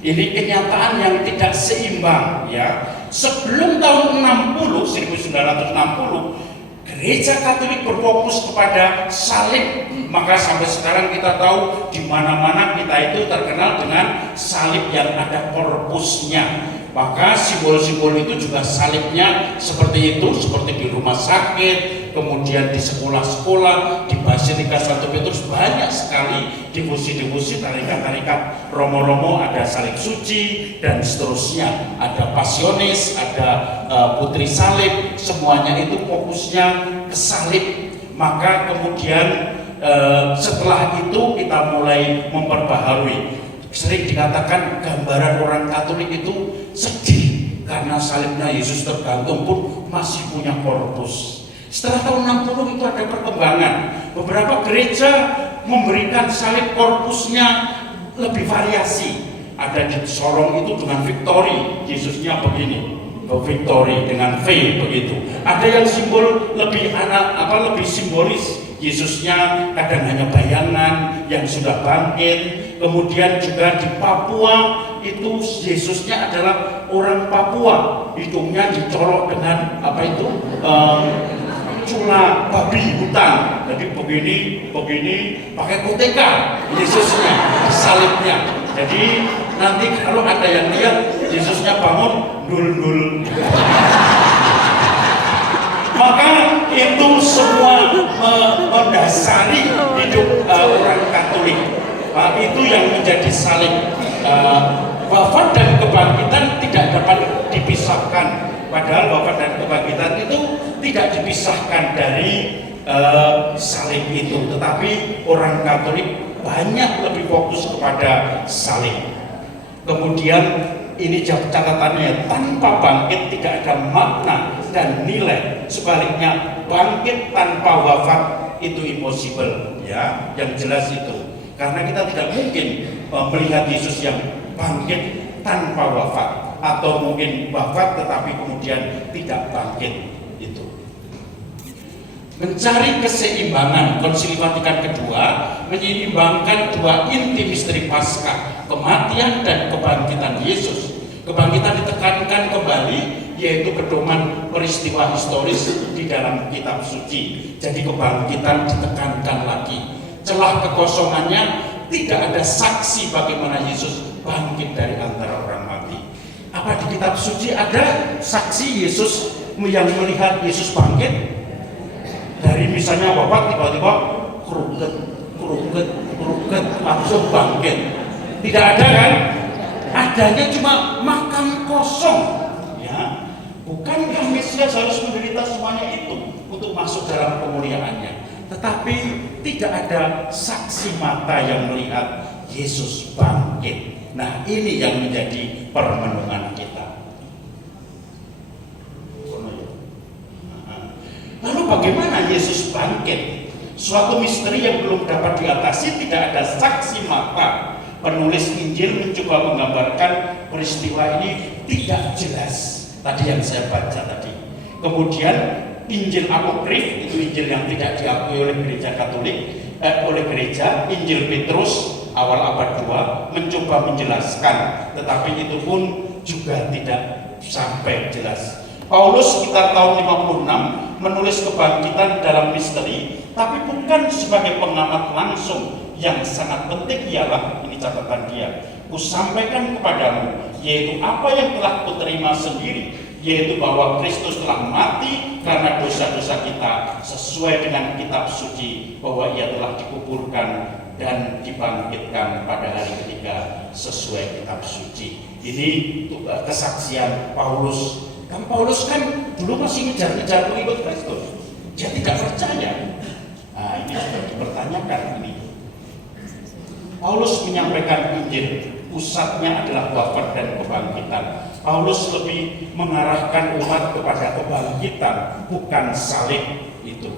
Ini kenyataan yang tidak seimbang ya. Sebelum tahun 1960, Gereja Katolik berfokus kepada salib. Maka sampai sekarang kita tahu di mana-mana kita itu terkenal dengan salib yang ada korpusnya. Maka simbol-simbol itu juga salibnya seperti itu, seperti di rumah sakit, kemudian di sekolah-sekolah, di Basilika Santo Petrus, banyak sekali devosi-devosi, tarikat-tarikat romo-romo, ada salib suci dan seterusnya, ada pasionis, ada putri salib, semuanya itu fokusnya ke salib. Maka kemudian setelah itu kita mulai memperbaharui. Sering dikatakan gambaran orang Katolik itu sedih karena salibnya Yesus tergantung pun masih punya korpus. Setelah tahun 60 itu ada perkembangan. Beberapa gereja memberikan salib korpusnya lebih variasi. Ada di Sorong itu dengan Victory, Yesusnya begini, Victory dengan V begitu. Ada yang simbol lebih lebih simbolis. Yesusnya kadang hanya bayangan yang sudah bangkit. Kemudian juga di Papua itu Yesusnya adalah orang Papua, hidungnya dicolok dengan cula babi hutan. Jadi begini pakai koteka Yesusnya, salibnya. Jadi nanti kalau ada yang lihat Yesusnya bangun dul. Maka itu semua mendasari hidup orang Katolik. Itu yang menjadi salib. Wafat dan kebangkitan tidak dapat dipisahkan. Padahal wafat dan kebangkitan itu tidak dipisahkan dari salib itu. Tetapi orang Katolik banyak lebih fokus kepada salib. Kemudian ini catatannya, tanpa bangkit tidak ada makna dan nilai. Sebaliknya, bangkit tanpa wafat itu impossible, ya, yang jelas itu. Karena kita tidak mungkin melihat Yesus yang bangkit tanpa wafat, atau mungkin wafat tetapi kemudian tidak bangkit itu. Mencari keseimbangan, Konsili Vatikan II menyeimbangkan dua inti misteri Paskah, kematian dan kebangkitan Yesus. Kebangkitan ditekankan kembali, yaitu pedoman peristiwa historis di dalam kitab suci. Jadi kebangkitan ditekankan lagi. Celah kekosongannya, tidak ada saksi bagaimana Yesus bangkit dari antara orang mati. Apa di kitab suci ada saksi Yesus yang melihat Yesus bangkit? Dari misalnya wafat tiba-tiba keruget langsung bangkit. Tidak ada kan? Adanya cuma makam kosong, ya. Bukankah Mesias harus menderita semuanya itu untuk masuk dalam kemuliaannya? Tetapi tidak ada saksi mata yang melihat Yesus bangkit. Nah, ini yang menjadi permenungan kita. Lalu bagaimana Yesus bangkit? Suatu misteri yang belum dapat diatasi, tidak ada saksi mata. Penulis Injil mencoba menggambarkan peristiwa ini tidak jelas. Tadi yang saya baca tadi. Kemudian Injil apokrif, itu Injil yang tidak diakui oleh gereja Katolik, oleh gereja, Injil Petrus awal abad 2 mencoba menjelaskan, tetapi itu pun juga tidak sampai jelas. Paulus sekitar tahun 56 menulis kebangkitan dalam misteri, tapi bukan sebagai pengamat langsung. Yang sangat penting ialah, ini catatan dia, kusampaikan kepadamu, yaitu apa yang telah kuterima sendiri, yaitu bahwa Kristus telah mati karena dosa-dosa kita, sesuai dengan kitab suci, bahwa ia telah dikuburkan dan dibangkitkan pada hari ketiga sesuai kitab suci. Ini kesaksian Paulus. Kan Paulus kan dulu masih ngejar-ngejar pengikut Kristus, dia tidak percaya. Nah, ini sudah dipertanyakan ini. Paulus menyampaikan Injil, pusatnya adalah wafat dan kebangkitan. Paulus lebih mengarahkan umat kepada kebangkitan, bukan salib itu.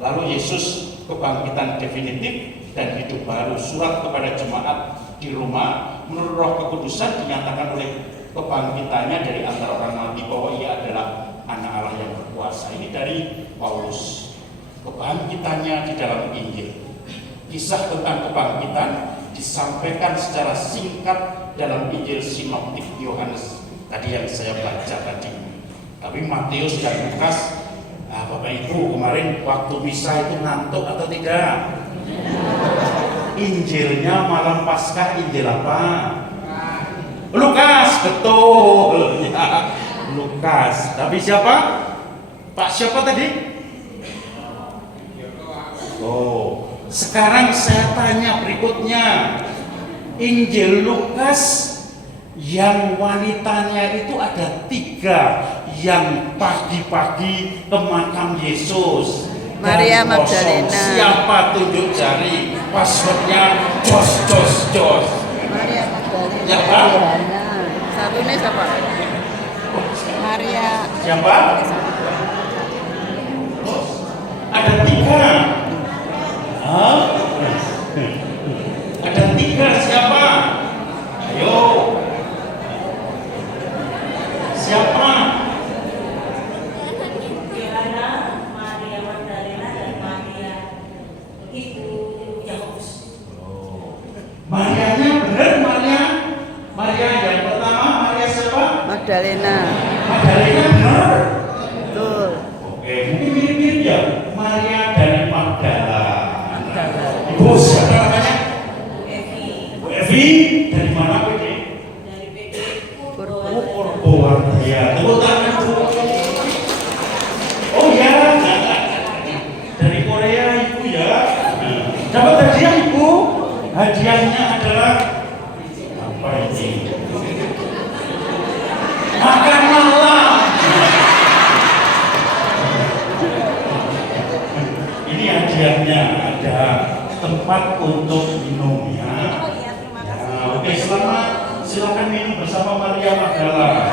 Lalu Yesus kebangkitan definitif dan hidup baru. Surat kepada jemaat di Roma, menurut Roh Kekudusan dinyatakan oleh kebangkitannya dari antara orang mati bahwa ia adalah anak Allah yang berkuasa. Ini dari Paulus. Kebangkitannya di dalam Injil. Kisah tentang kebangkitan disampaikan secara singkat dalam Injil Sinoptik Yohanes tadi yang saya baca tadi. Tapi Matius dan Lukas, Bapak Ibu kemarin waktu misa itu ngantuk atau tidak? Injilnya malam Paskah Injil apa? Lukas, betul ya, Lukas. Tapi siapa? Pak siapa tadi? Oh, sekarang saya tanya berikutnya. Injil Lukas yang wanitanya itu ada 3 yang pagi-pagi ke makam Yesus. Maria Magdalena. Siapa tunjuk jari? Passwordnya jos. Maria Magdalena. Siapa? Satunya siapa? Maria. Siapa? Ada 3. Ada 3 siapa? Ayo. Siapa? Diana, Maria Magdalena dan Maria ibu Yakobus. Marianya benar Maria yang pertama Maria siapa? Magdalena. Magdalena benar. Betul. Oke, mungkin mirip-mirip ya. Maria dari Magdala. Ibu siapa namanya? Bu Evi dari mana Bu Evi? Dari PD Purworejo. Tepuk tangan Bu. Oh ya, dari Korea Ibu ya. Dapat hadiah Ibu. Hadiahnya adalah apa ini? Makan malam. Ini hadiahnya ada tempat untuk minum ya. Oke, selamat. Silakan minum bersama Maria Magdala.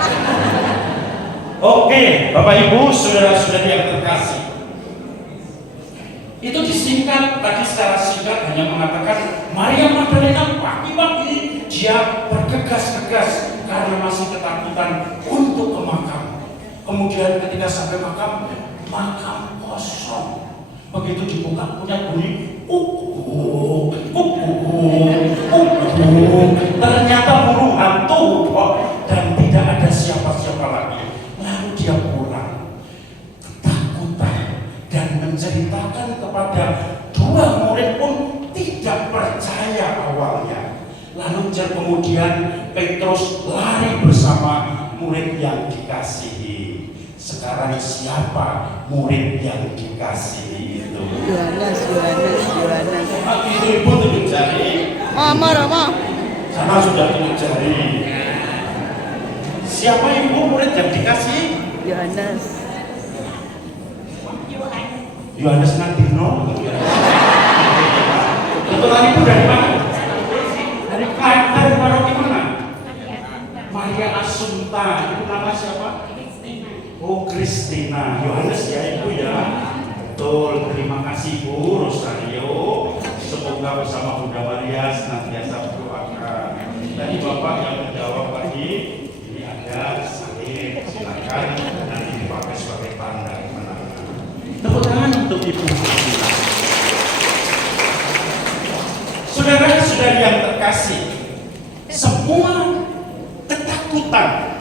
Oke, Bapak Ibu, saudara-saudari yang terkasih. Itu disingkat tadi secara singkat hanya mengatakan Maria Magdalena pagi-pagi dia bergegas-gegas karena masih ketakutan untuk ke makam. Kemudian ketika sampai makam kosong. Begitu dibuka punya bunyi kuk. Ternyata burung hantu dan tidak ada siapa-siapa lagi. Lalu dia pulang ketakutan dan menceritakan kepada 2 murid pun tidak percaya awalnya. Lalu kemudian Petrus lari bersama murid yang dikasihi. Sekarang siapa murid yang dikasihi itu? Yohanes. Itu Ibu tunjuk jari. Rama. Sana sudah tunjuk jari. Siapa Ibu murid yang dikasihi? Yohanes. Yohanes Nardino. Kebetulan Ibu dari mana? Dari paroki mana? Maria Asunta. Itu nama siapa? Oh, Kristina. Yohanes ya Ibu ya. Betul. Terima kasih Bu Rosario. Semoga bersama Bunda Maria senantiasa berdoakan. Tadi Bapak yang menjawab tadi, ini ada salib. Silakan nanti dipakai sebagai tanda kemenangan. Tepuk tangan untuk Ibu. Saudara-saudari yang terkasih, semua ketakutan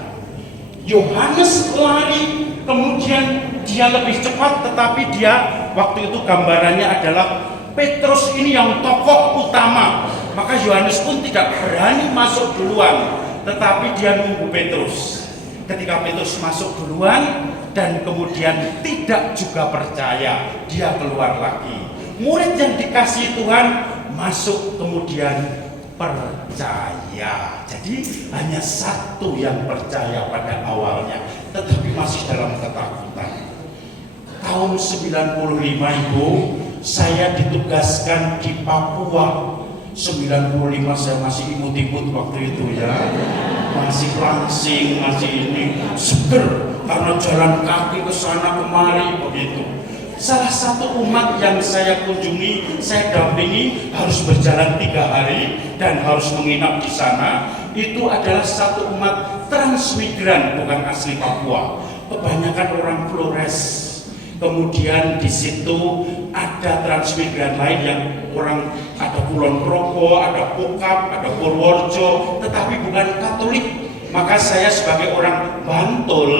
Yohanes lari, kemudian dia lebih cepat, tetapi dia waktu itu gambarannya adalah Petrus ini yang tokoh utama. Maka Yohanes pun tidak berani masuk duluan, tetapi dia nunggu Petrus. Ketika Petrus masuk duluan dan kemudian tidak juga percaya, dia keluar lagi. Murid yang dikasihi Tuhan masuk kemudian percaya. Jadi hanya satu yang percaya pada awalnya, tetapi masih dalam ketakutan. Tahun 95 Ibu, saya ditugaskan di Papua. 95 saya masih imut-imut waktu itu ya. Masih langsing, masih ini seger karena jalan kaki ke sana kemari begitu. Salah satu umat yang saya kunjungi, saya dampingi harus berjalan 3 hari dan harus menginap di sana. Itu adalah satu umat transmigran, bukan asli Papua. Kebanyakan orang Flores. Kemudian di situ ada transmigran lain yang orang ada Kulon Progo, ada Pokap, ada Purworejo, tetapi bukan Katolik. Maka saya sebagai orang Bantul,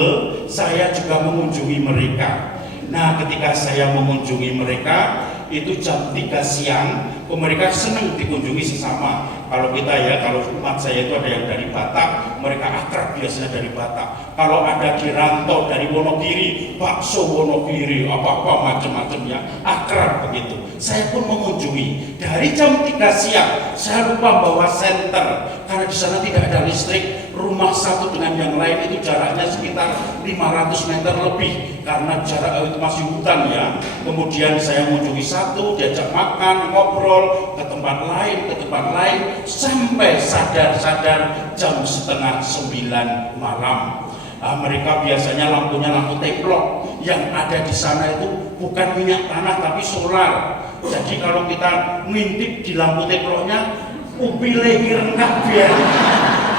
saya juga mengunjungi mereka. Nah, ketika saya mengunjungi mereka, itu jam 3 siang, mereka senang dikunjungi sesama. Kalau kita ya, kalau umat saya itu ada yang dari Batak, mereka akrab biasanya dari Batak. Kalau ada di rantau dari Wonogiri, bakso Wonogiri, apa-apa macam-macamnya, akrab begitu. Saya pun mengunjungi. Dari jam 3 siang, saya lupa bawa senter, karena di sana tidak ada listrik. Rumah satu dengan yang lain itu jaraknya sekitar 500 meter lebih, karena jarak itu masih hutan ya. Kemudian saya mengunjungi satu, diajak makan, ngobrol, ke tempat lain, sampai sadar-sadar jam setengah 9 malam. Nah, mereka biasanya lampunya lampu teplok, yang ada di sana itu bukan minyak tanah tapi solar. Jadi kalau kita ngintip di lampu teploknya, ubi lehir biar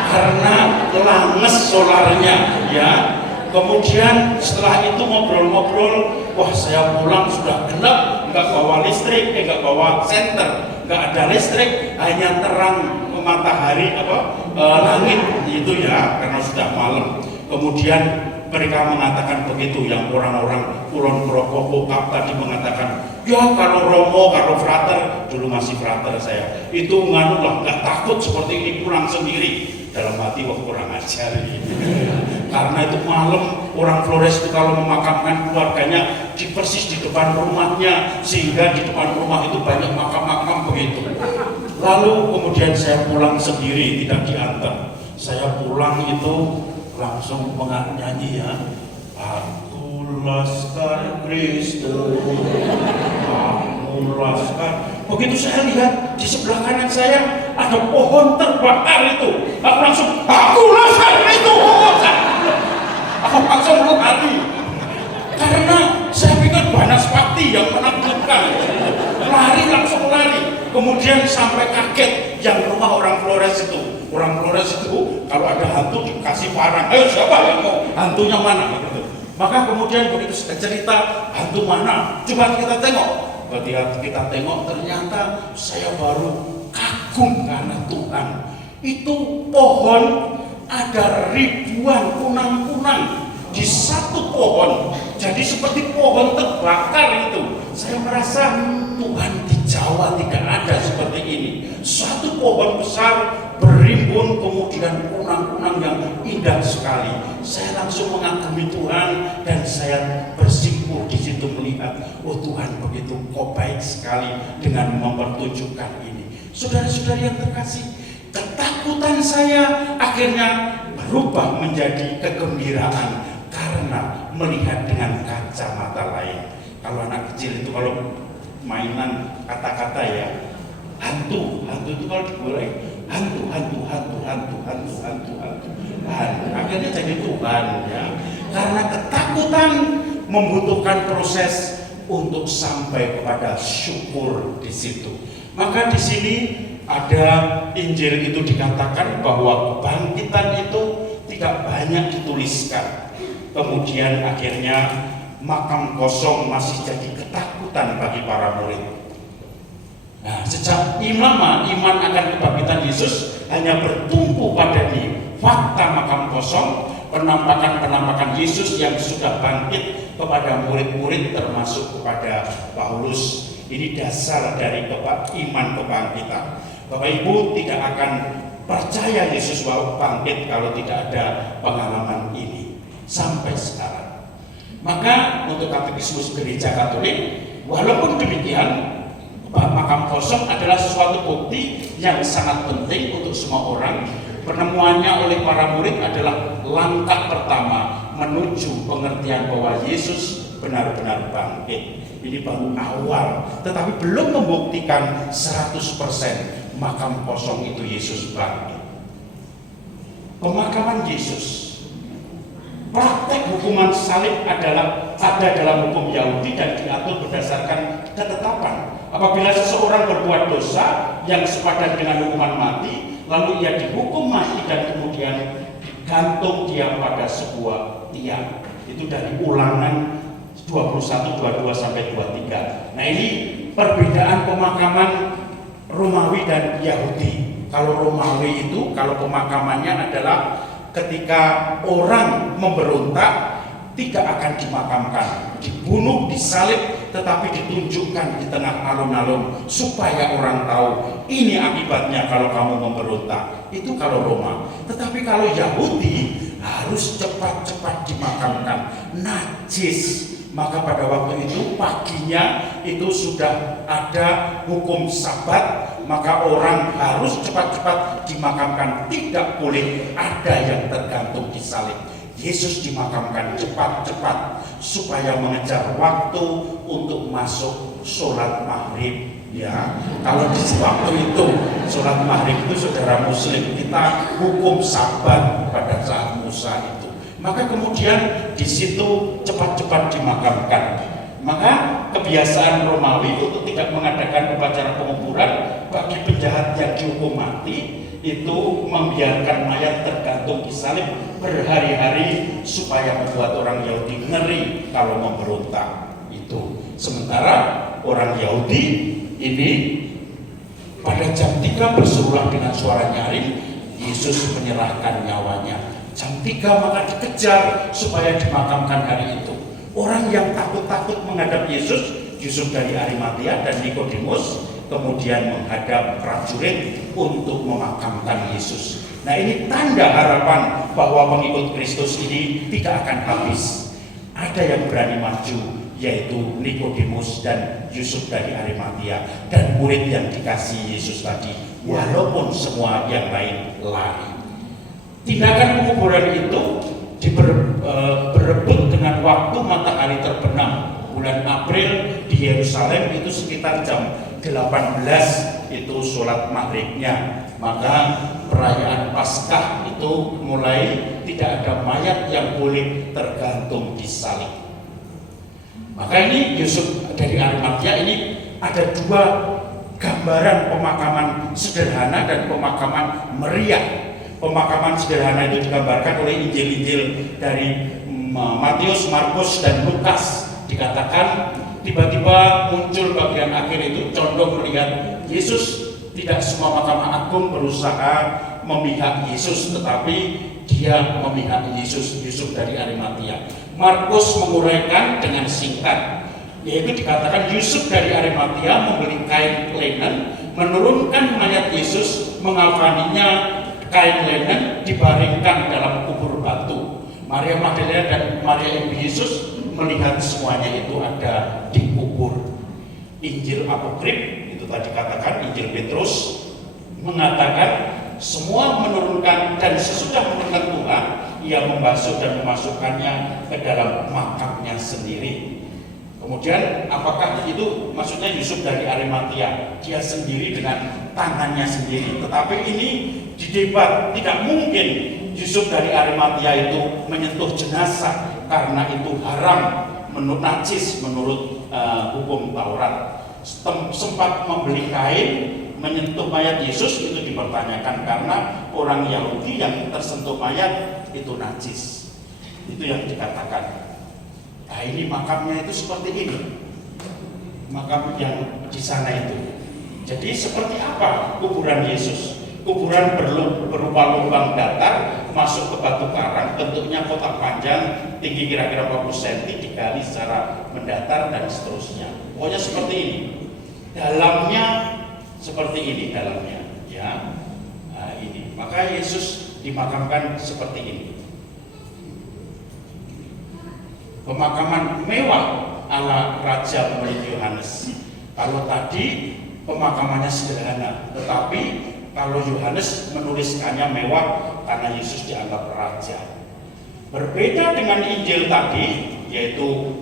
karena langes solarnya ya. Kemudian setelah itu ngobrol-ngobrol, wah saya pulang sudah gelap, nggak bawa listrik, nggak bawa senter, nggak ada listrik, hanya terang matahari langit itu ya, karena sudah malam. Kemudian mereka mengatakan begitu, yang orang-orang Kulon Progo Pokap tadi mengatakan, ya kalau Romo, kalau frater, dulu masih frater saya, itu nganu lah, nggak takut seperti ini pulang sendiri. Dalam hati, wah kurang ajar ini. Karena itu malam, orang Flores itu kalau memakamkan keluarganya di persis di depan rumahnya, sehingga di depan rumah itu banyak makam-makam begitu. Lalu kemudian saya pulang sendiri, tidak diantar. Saya pulang itu langsung nyanyi ya, Aku Laskar Kristus, Aku Laskar. Begitu saya lihat di sebelah kanan saya ada pohon terbakar itu, aku langsung, Aku Laskar Kristus. Aku langsung lari, karena saya pikir Banaspati yang menakutkan. Langsung lari. Kemudian sampai kaget yang rumah orang Flores itu. Orang Flores itu kalau ada hantu dikasih parang, ayo siapa yang mau, hantunya mana gitu. Maka kemudian begitu saya cerita, hantu mana, coba kita tengok. Ketika kita tengok, ternyata saya baru kagum karena Tuhan. Itu pohon ada ribuan kunang-kunang di satu pohon, jadi seperti pohon terbakar itu. Saya merasa Tuhan di Jawa tidak ada seperti ini. Satu pohon besar berimbun, kemudian kunang-kunang yang indah sekali. Saya langsung mengagumi Tuhan dan saya bersyukur di situ melihat, oh Tuhan begitu kau baik sekali dengan mempertunjukkan ini. Saudara-saudari yang terkasih, ketakutan saya akhirnya berubah menjadi kegembiraan karena melihat dengan kacamata lain. Kalau anak kecil itu kalau mainan kata-kata ya, hantu itu kalau digoreng, hantu, akhirnya jadi Tuhan ya. Karena ketakutan membutuhkan proses untuk sampai kepada syukur di situ. Maka di sini ada Injil itu dikatakan bahwa kebangkitan itu tidak banyak dituliskan. Kemudian akhirnya makam kosong masih jadi ketakutan bagi para murid. Nah, sejak iman akan kebangkitan Yesus hanya bertumpu pada di fakta makam kosong, penampakan Yesus yang sudah bangkit kepada murid-murid termasuk kepada Paulus. Ini dasar dari iman kebangkitan. Bapak Ibu tidak akan percaya Yesus bangkit kalau tidak ada pengalaman ini sampai sekarang. Maka untuk katekismus gereja Katolik, walaupun demikian, makam kosong adalah sesuatu bukti yang sangat penting untuk semua orang. Penemuannya oleh para murid adalah langkah pertama menuju pengertian bahwa Yesus benar-benar bangkit. Ini baru awal, tetapi belum membuktikan 100% makam kosong itu Yesus bangkit. Pemakaman Yesus, praktek hukuman salib adalah ada dalam hukum Yahudi dan diatur berdasarkan ketetapan. Apabila seseorang berbuat dosa yang sepadan dengan hukuman mati, lalu ia dihukum mati dan kemudian gantung dia pada sebuah tiang. Itu dari Ulangan 21, 22 sampai 23. Nah, ini perbedaan pemakaman Romawi dan Yahudi. Kalau Romawi itu, kalau pemakamannya adalah ketika orang memberontak tidak akan dimakamkan, dibunuh, disalib, tetapi ditunjukkan di tengah alun-alun supaya orang tahu ini akibatnya kalau kamu memberontak. Itu kalau Roma. Tetapi kalau Yahudi harus cepat-cepat dimakamkan, najis. Maka pada waktu itu paginya itu sudah ada hukum Sabat, maka orang harus cepat-cepat dimakamkan, tidak boleh ada yang tergantung di salib. Yesus dimakamkan cepat-cepat supaya mengejar waktu untuk masuk sholat maghrib. Ya, kalau di waktu itu sholat maghrib itu saudara Muslim kita hukum Sabat pada saat Musa itu. Maka kemudian di situ cepat-cepat dimakamkan. Maka kebiasaan Romawi untuk tidak mengadakan upacara penguburan bagi penjahat yang dihukum mati itu membiarkan mayat tergantung di salib berhari-hari supaya membuat orang Yahudi ngeri kalau memberontak itu. Sementara orang Yahudi ini pada jam 3 berserulah dengan suara nyaring, Yesus menyerahkan nyawanya. Jam 3 maka dikejar supaya dimakamkan hari itu. Orang yang takut-takut menghadap Yesus, Yusuf dari Arimatia dan Nikodemus, kemudian menghadap prajurit untuk memakamkan Yesus. Nah, ini tanda harapan bahwa pengikut Kristus ini tidak akan habis. Ada yang berani maju, yaitu Nikodemus dan Yusuf dari Arimatia dan murid yang dikasih Yesus tadi, walaupun semua yang lain lari. Tindakan penguburan itu berebut dengan waktu matahari terbenam. Bulan April di Yerusalem itu sekitar jam 18 itu sholat maghribnya. Maka perayaan Paskah itu mulai tidak ada mayat yang boleh tergantung di salib. Maka ini Yusuf dari Arimatia ini ada dua gambaran pemakaman sederhana dan pemakaman meriah. Pemakaman sederhana itu digambarkan oleh Injil-Injil dari Matius, Markus, dan Lukas. Dikatakan tiba-tiba muncul bagian akhir itu condong melihat Yesus. Tidak semua Mahkamah Agung berusaha memihak Yesus, tetapi dia memihak Yesus, Yusuf dari Arimatia. Markus menguraikan dengan singkat, yaitu dikatakan Yusuf dari Arimatia membeli kain linen, menurunkan mayat Yesus, mengafaninya kain linen, dibaringkan dalam kubur batu. Maria Magdalena dan Maria Ibu Yesus melihat semuanya itu ada di kubur. Injil apokrif itu tadi katakan, Injil Petrus mengatakan semua menurunkan, dan sesudah menurunkan Tuhan ia membasuh dan memasukkannya ke dalam makamnya sendiri. Kemudian apakah itu maksudnya Yusuf dari Arimatia, dia sendiri dengan tangannya sendiri? Tetapi ini didebat, tidak mungkin Yusuf dari Arimatia itu menyentuh jenazah karena itu haram, menurut najis menurut hukum Taurat. Sempat membeli kain menyentuh mayat Yesus itu dipertanyakan karena orang Yahudi yang tersentuh mayat itu najis. Itu yang dikatakan. Nah, ini makamnya itu seperti ini, makam yang di sana itu. Jadi seperti apa kuburan Yesus? Kuburan berupa lubang datar masuk ke batu karang, bentuknya kotak panjang, tinggi kira-kira 40 cm, digali secara mendatar dan seterusnya. Pokoknya seperti ini. Dalamnya seperti ini dalamnya, ya. Nah, ini. Maka Yesus dimakamkan seperti ini. Pemakaman mewah ala Raja Murid Yohanes. Kalau tadi pemakamannya sederhana, tetapi kalau Yohanes menuliskannya mewah karena Yesus dianggap raja. Berbeda dengan Injil tadi, yaitu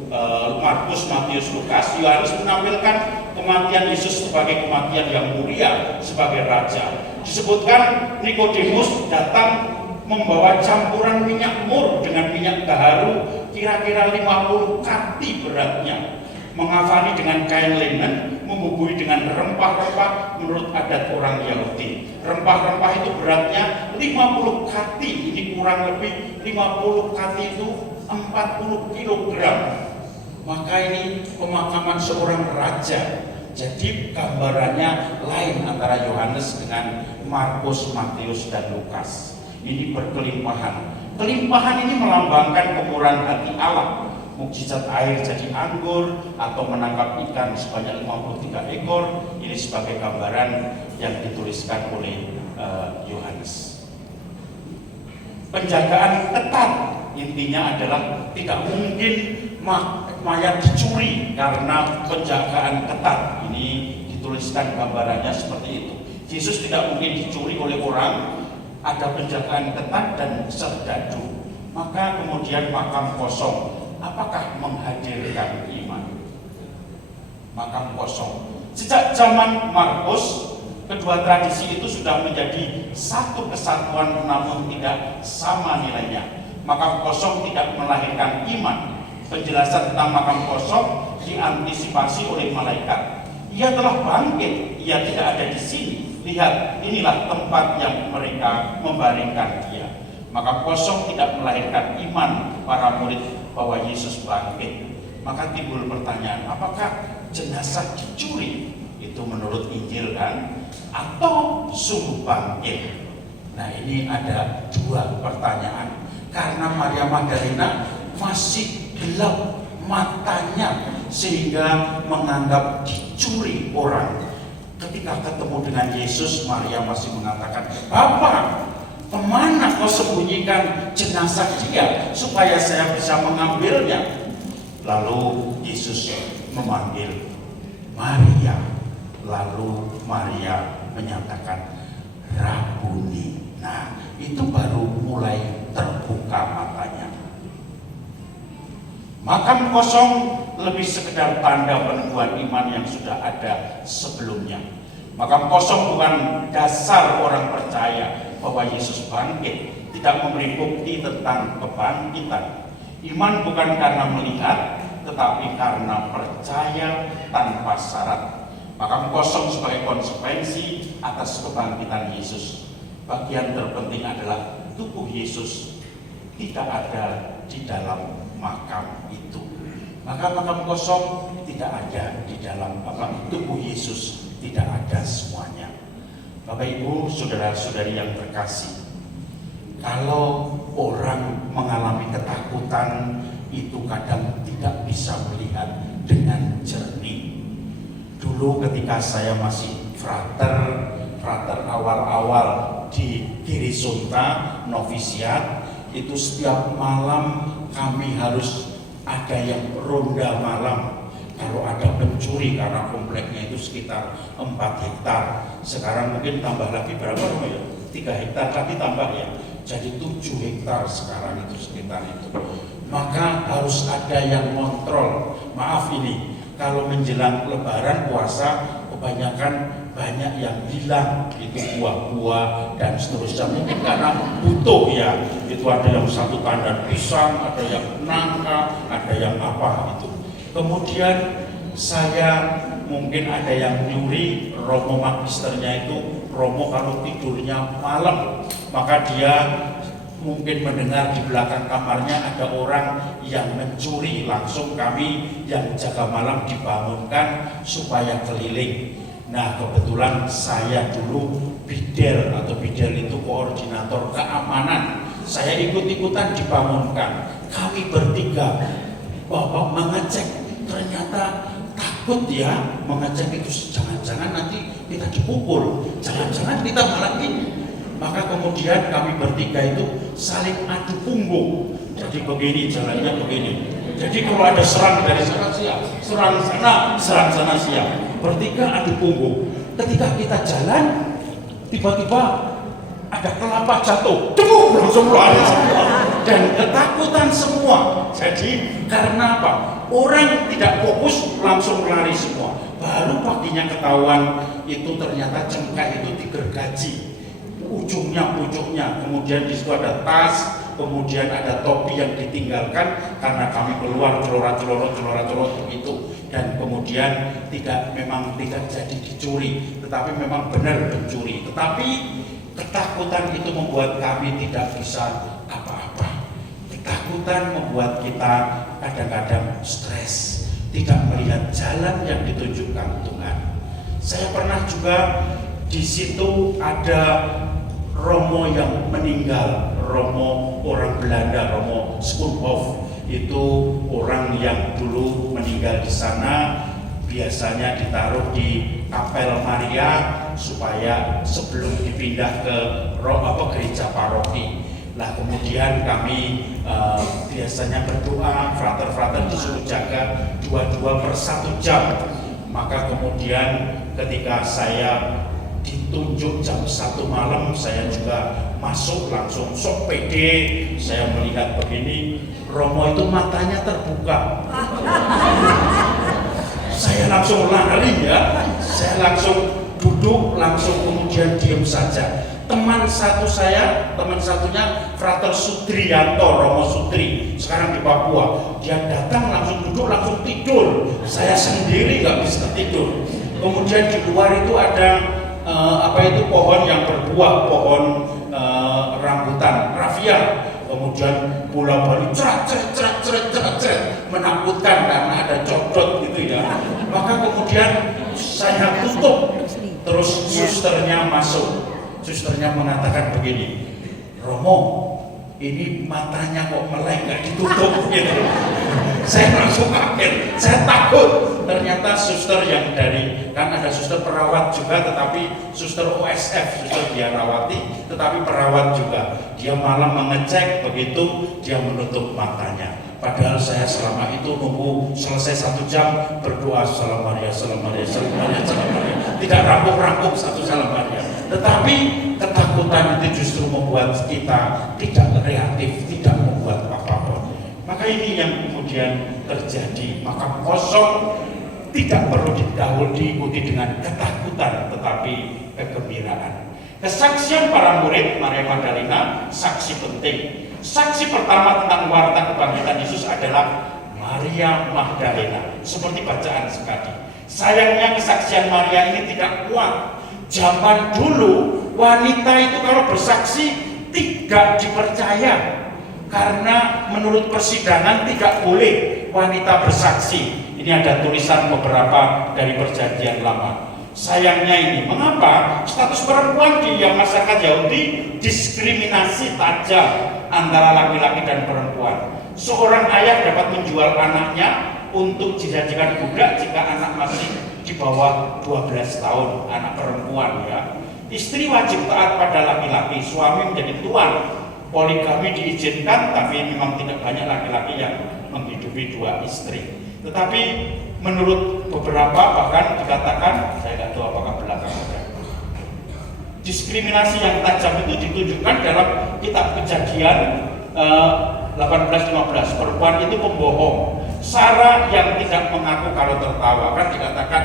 Markus, Matius, Lukas, Yohanes menampilkan kematian Yesus sebagai kematian yang mulia, sebagai raja. Disebutkan Nikodemus datang membawa campuran minyak mur dengan minyak gaharu kira-kira 50 kati beratnya, mengafani dengan kain linen, membumbui dengan rempah-rempah menurut adat orang Yahudi. Rempah-rempah itu beratnya 50 kati, ini kurang lebih 50 kati itu 40 kilogram. maka ini pemakaman seorang raja. Jadi gambarannya lain antara Yohanes dengan Markus, Matius, dan Lukas. Ini berkelimpahan. Kelimpahan ini melambangkan kemurahan hati Allah. Mukjizat air jadi anggur atau menangkap ikan sebanyak 53 ekor. Ini sebagai gambaran yang dituliskan oleh Yohanes. Penjagaan ketat intinya adalah tidak mungkin mayat dicuri karena penjagaan ketat. Ini dituliskan gambarannya seperti itu. Yesus tidak mungkin dicuri oleh orang, ada penjagaan ketat dan serdadu. Maka kemudian makam kosong, apakah menghadirkan iman? Makam kosong. Sejak zaman Markus, kedua tradisi itu sudah menjadi satu kesatuan namun tidak sama nilainya. Makam kosong tidak melahirkan iman. Penjelasan tentang makam kosong diantisipasi oleh malaikat. Ia telah bangkit, ia tidak ada di sini. Lihat, inilah tempat yang mereka membaringkan dia. Makam kosong tidak melahirkan iman para murid bahwa Yesus bangkit. Maka timbul pertanyaan, apakah jenazah dicuri? Itu menurut Injil kan? Atau sungguh bangkit? Nah, ini ada dua pertanyaan. Karena Maria Magdalena masih gelap matanya sehingga menganggap dicuri orang. Ketika ketemu dengan Yesus, Maria masih mengatakan, "Bapak, kemana kau sembunyikan jenazah dia supaya saya bisa mengambilnya?" Lalu Yesus memanggil Maria. Lalu Maria menyatakan, "Rabuni." Nah, itu baru mulai terbuka matanya. Makam kosong lebih sekedar tanda peneguhan iman yang sudah ada sebelumnya. Makam kosong bukan dasar orang percaya bahwa Yesus bangkit, tidak memberi bukti tentang kebangkitan. Iman bukan karena melihat, tetapi karena percaya tanpa syarat. Makam kosong sebagai konsekuensi atas kebangkitan Yesus. Bagian terpenting adalah tubuh Yesus tidak ada di dalam makam itu. Maka makam kosong tidak ada di dalam tubuh Yesus, tidak ada semuanya. Bapak Ibu, saudara-saudari yang terkasih, kalau orang mengalami ketakutan itu kadang tidak bisa melihat dengan jernih. Dulu ketika saya masih frater awal-awal di Girisunta novisiat, itu setiap malam kami harus ada yang ronda malam. Kalau ada pencuri, karena kompleknya itu sekitar 4 hektar. Sekarang mungkin tambah lagi berapa ya? 3 hektar lagi tambah ya. Jadi 7 hektar sekarang itu sekitar itu. Maka harus ada yang kontrol. Maaf ini, kalau menjelang lebaran puasa kebanyakan banyak yang hilang itu buah-buah dan seterusnya, mungkin karena butuh ya. Itu ada yang satu tandan pisang, ada yang nangka, ada yang apa itu. Kemudian saya mungkin ada yang nyuri. Romo magisternya itu Romo kalau tidurnya malam, maka dia mungkin mendengar di belakang kamarnya ada orang yang mencuri. Langsung kami yang jaga malam dibangunkan supaya keliling. Nah, kebetulan saya dulu bidel, atau bidel itu koordinator keamanan. Saya ikut-ikutan dibangunkan. Kami bertiga Bapak mengecek, ternyata takut ya mengecek itu, jangan-jangan nanti kita dipukul, jangan-jangan kita malah ini. Maka kemudian kami bertiga itu saling adu punggung. Jadi begini jalannya begini. Jadi kalau ada serang dari sana siap, serang sana siap. Bertiga adu punggung. Ketika kita jalan, tiba-tiba ada kelapa jatuh, langsung lari semua dan ketakutan semua. Jadi karena apa? Orang tidak fokus, langsung lari semua. Baru paginya ketahuan itu ternyata cengkeh itu digergaji ujungnya, kemudian di situ ada tas, kemudian ada topi yang ditinggalkan karena kami keluar celora-celora begitu. Dan kemudian memang tidak jadi dicuri, tetapi memang benar pencuri. Tetapi ketakutan itu membuat kami tidak bisa apa-apa. Ketakutan membuat kita kadang-kadang stres. tidak melihat jalan yang ditunjukkan Tuhan. Saya pernah juga di situ ada Romo yang meninggal, Romo orang Belanda, Romo Schoonhof. Itu orang yang dulu meninggal di sana, biasanya ditaruh di Kapel Maria supaya sebelum dipindah ke gereja paroki. Nah kemudian kami biasanya berdoa, frater-frater disuruh jaga 2-2 per 1 jam. Maka kemudian ketika saya ditunjuk jam 1 malam, saya juga masuk langsung sok pede. Saya melihat begini, Romo itu matanya terbuka. Saya langsung lari ya, saya langsung duduk, langsung kemudian diam saja. Teman satunya Frater Sudrianto, Romo Sudri, sekarang di Papua. Dia datang langsung duduk, langsung tidur. Saya sendiri nggak bisa tidur. Kemudian di luar itu ada pohon yang berbuah, pohon rambutan, raffia. Kemudian bola balik ceret, menakutkan karena ada codot gitu ya. Maka kemudian saya tutup, terus susternya masuk. Susternya mengatakan begini, Romo, ini matanya kok melek nggak ditutup gitu. Saya langsung kaget, saya takut. Ternyata suster yang kan ada suster perawat juga, tetapi suster OSF, suster biarawati, tetapi perawat juga. Dia malah mengecek, begitu dia menutup matanya. Padahal saya selama itu nunggu selesai 1 jam berdoa Salam Maria, Salam Maria, Salam Maria, Salam Maria. Tidak rampung-rampung satu Salam Maria. Tetapi ketakutan itu justru membuat kita tidak kreatif, tidak membuat apa-apa. Maka ini yang kemudian terjadi. Maka kosong tidak perlu diikuti dengan ketakutan, tetapi kegembiraan. Kesaksian para murid Maria Magdalena, saksi penting. Saksi pertama tentang warta kebangkitan Yesus adalah Maria Magdalena, seperti bacaan sekali. Sayangnya kesaksian Maria ini tidak kuat. Zaman dulu wanita itu kalau bersaksi tidak dipercaya, karena menurut persidangan tidak boleh wanita bersaksi. Ini ada tulisan beberapa dari Perjanjian Lama. Sayangnya ini, mengapa status perempuan di masyarakat Yahudi diskriminasi tajam antara laki-laki dan perempuan. Seorang ayah dapat menjual anaknya untuk dijadikan budak jika anak masih di bawah 12 tahun, anak perempuan ya. Istri wajib taat pada laki-laki, suami menjadi tuan. Poligami diizinkan, tapi memang tidak banyak laki-laki yang menghidupi 2 istri. Tetapi menurut beberapa bahkan dikatakan, saya tidak tahu apakah belakang ada, diskriminasi yang tajam itu ditunjukkan dalam kitab Kejadian 18:15. Perempuan itu pembohong. Sarah yang tidak mengaku kalau tertawa, kan dikatakan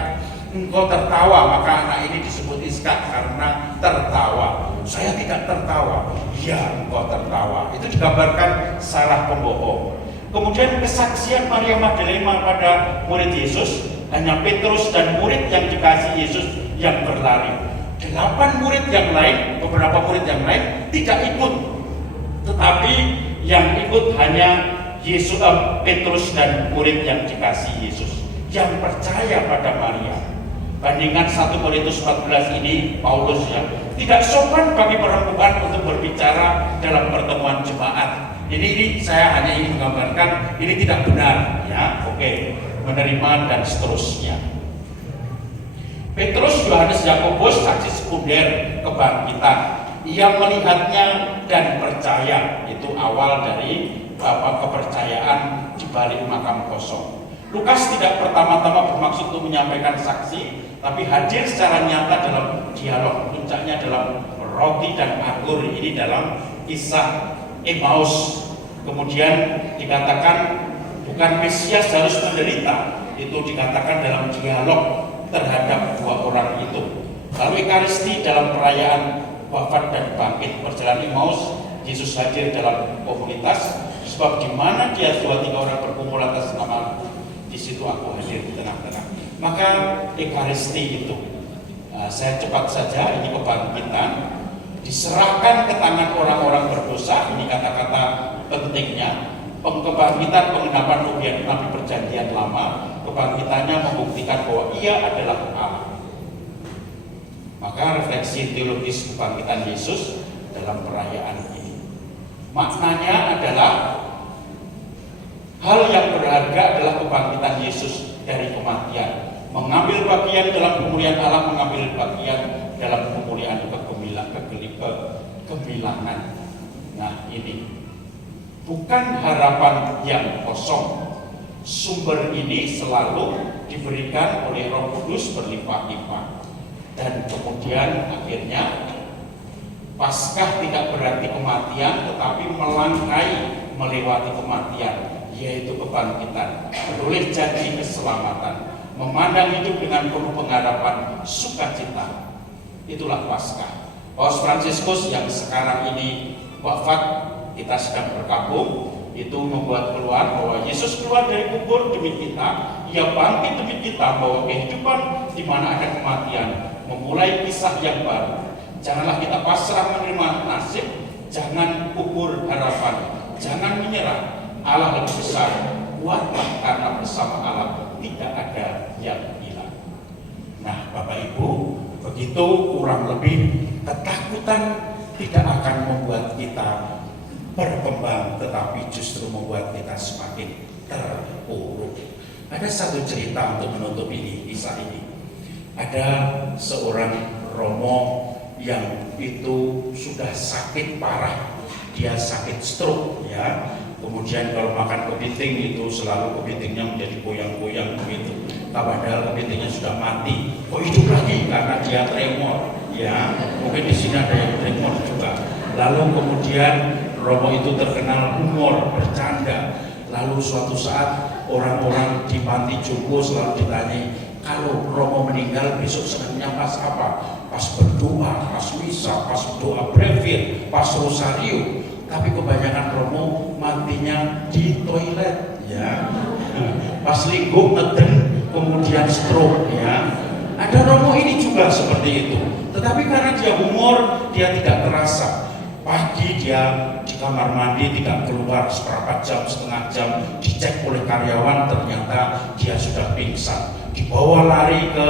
engkau tertawa, maka anak ini disebut Iskak karena tertawa. Saya tidak tertawa. Ya, engkau tertawa. Itu digambarkan Sarah pembohong. Kemudian kesaksian Maria Magdalena pada murid Yesus, hanya Petrus dan murid yang dikasih Yesus yang berlari. 8 murid yang lain, beberapa murid yang lain tidak ikut. Tetapi yang ikut hanya Petrus dan murid yang dikasih Yesus, yang percaya pada Maria. Bandingkan 1 Korintus 14 ini, Paulus ya, tidak sopan bagi perempuan untuk berbicara dalam pertemuan jemaat. Ini saya hanya ingin menggambarkan ini tidak benar ya. Oke, menerima dan seterusnya. Petrus, Yohanes, Yakobus saksi sekunder kebangkitan. Ia melihatnya dan percaya. Itu awal dari kepercayaan di balik makam kosong. Lukas tidak pertama-tama bermaksud untuk menyampaikan saksi, tapi hadir secara nyata dalam dialog. Puncaknya dalam roti dan anggur, ini dalam kisah Emmaus. Kemudian dikatakan bukan Mesias harus menderita, itu dikatakan dalam dialog terhadap 2 orang itu. Lalu Ekaristi dalam perayaan wafat dan bangkit. Perjalanan Emmaus, Yesus hadir dalam komunitas, sebab di mana dia 2-3 orang berkumpul atas nama, di situ aku hadir di tengah-tengah. Maka Ekaristi itu, saya cepat saja, ini kebangkitan diserahkan ke tangan orang-orang berdosa. Ini kata-kata pentingnya. Kebangkitan, pengenapan ujian Nabi Perjanjian Lama kebangkitannya membuktikan bahwa ia adalah Allah. Maka refleksi teologis kebangkitan Yesus dalam perayaan ini, maknanya adalah hal yang berharga adalah kebangkitan Yesus dari kematian, mengambil bagian dalam pemulihan Allah, mengambil bagian dalam pemulihan kegemilangan. Nah, ini bukan harapan yang kosong. Sumber ini selalu diberikan oleh Roh Kudus berlimpah-limpah. Dan kemudian akhirnya Paskah tidak berarti kematian, tetapi melangkai melewati kematian, yaitu kebangkitan, beroleh janji keselamatan, memandang hidup dengan penuh pengharapan, sukacita. Itulah Paskah. Paus Fransiskus yang sekarang ini wafat, kita sedang berkabung, itu membuat keluar bahwa Yesus keluar dari kubur demi kita, ia bangkit demi kita, bahwa kehidupan di mana ada kematian memulai kisah yang baru. Janganlah kita pasrah menerima nasib, jangan kubur harapan, jangan menyerah. Allah lebih besar, kuatlah karena bersama Allah tidak ada yang hilang. Nah, Bapak Ibu, begitu kurang lebih ketakutan tidak akan membuat kita berkembang, tetapi justru membuat kita semakin terpuruk. Ada satu cerita untuk menutup ini, kisah ini. Ada seorang Romo yang itu sudah sakit parah, dia sakit stroke ya. Kemudian kalau makan kepiting itu selalu kepitingnya menjadi goyang-goyang begitu. Padahal kepitingnya sudah mati, kok hidup lagi karena dia tremor ya. Mungkin di sini ada yang tremor juga. Lalu kemudian Romo itu terkenal humor, bercanda. Lalu suatu saat orang-orang di panti jompo selalu ditanya, kalau Romo meninggal besok senangnya pas apa? Pas berdoa, pas misa, pas doa brevir, pas rosario. Tapi kebanyakan Romo matinya di toilet ya. Pas lingguk ngeden kemudian stroke ya. Ada Romo ini juga seperti itu. Tetapi karena dia humor, dia tidak terasa. Pagi dia di kamar mandi tidak keluar seperempat jam, setengah jam, dicek oleh karyawan, ternyata dia sudah pingsan. Dibawa lari ke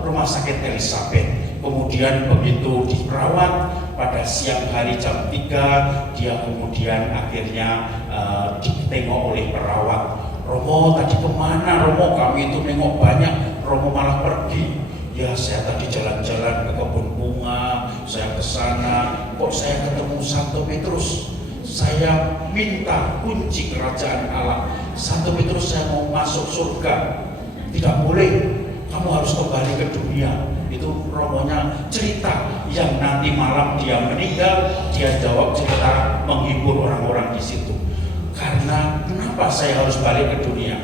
rumah sakit Elizabeth. Kemudian begitu dirawat, pada siang hari jam 3 dia kemudian akhirnya ditengok oleh perawat. Romo tadi kemana Romo? Kami itu nengok banyak, Romo malah pergi. Ya saya tadi jalan-jalan ke kebun bunga, saya ke sana, kok saya ketemu Santo Petrus. Saya minta kunci kerajaan Allah. Santo Petrus, saya mau masuk surga. Tidak boleh, kamu harus kembali ke dunia. Itu Romonya cerita yang nanti malam dia meninggal, dia jawab cerita menghibur orang-orang di situ. Karena kenapa saya harus balik ke dunia?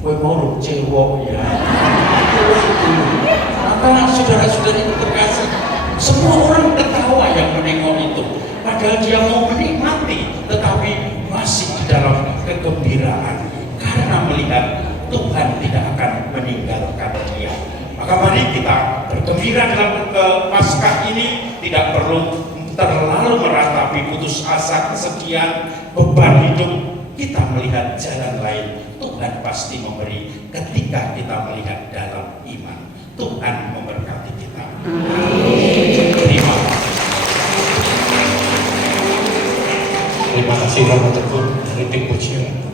Gue mau cewek ya. Maka saudara-saudara itu terkasih, semua orang ketawa yang menengok itu. Padahal dia mau menikmati, tetapi masih di dalam kegembiraan karena melihat Tuhan tidak akan meninggalkan dia. Maka mari kita bergembira dalam Paskah ini, tidak perlu terlalu meratapi putus asa, kesedihan, beban hidup. Kita melihat jalan lain, Tuhan pasti memberi ketika kita melihat dalam iman. Tuhan memberkati kita. Terima kasih Romo Teguh dari tim Pujian.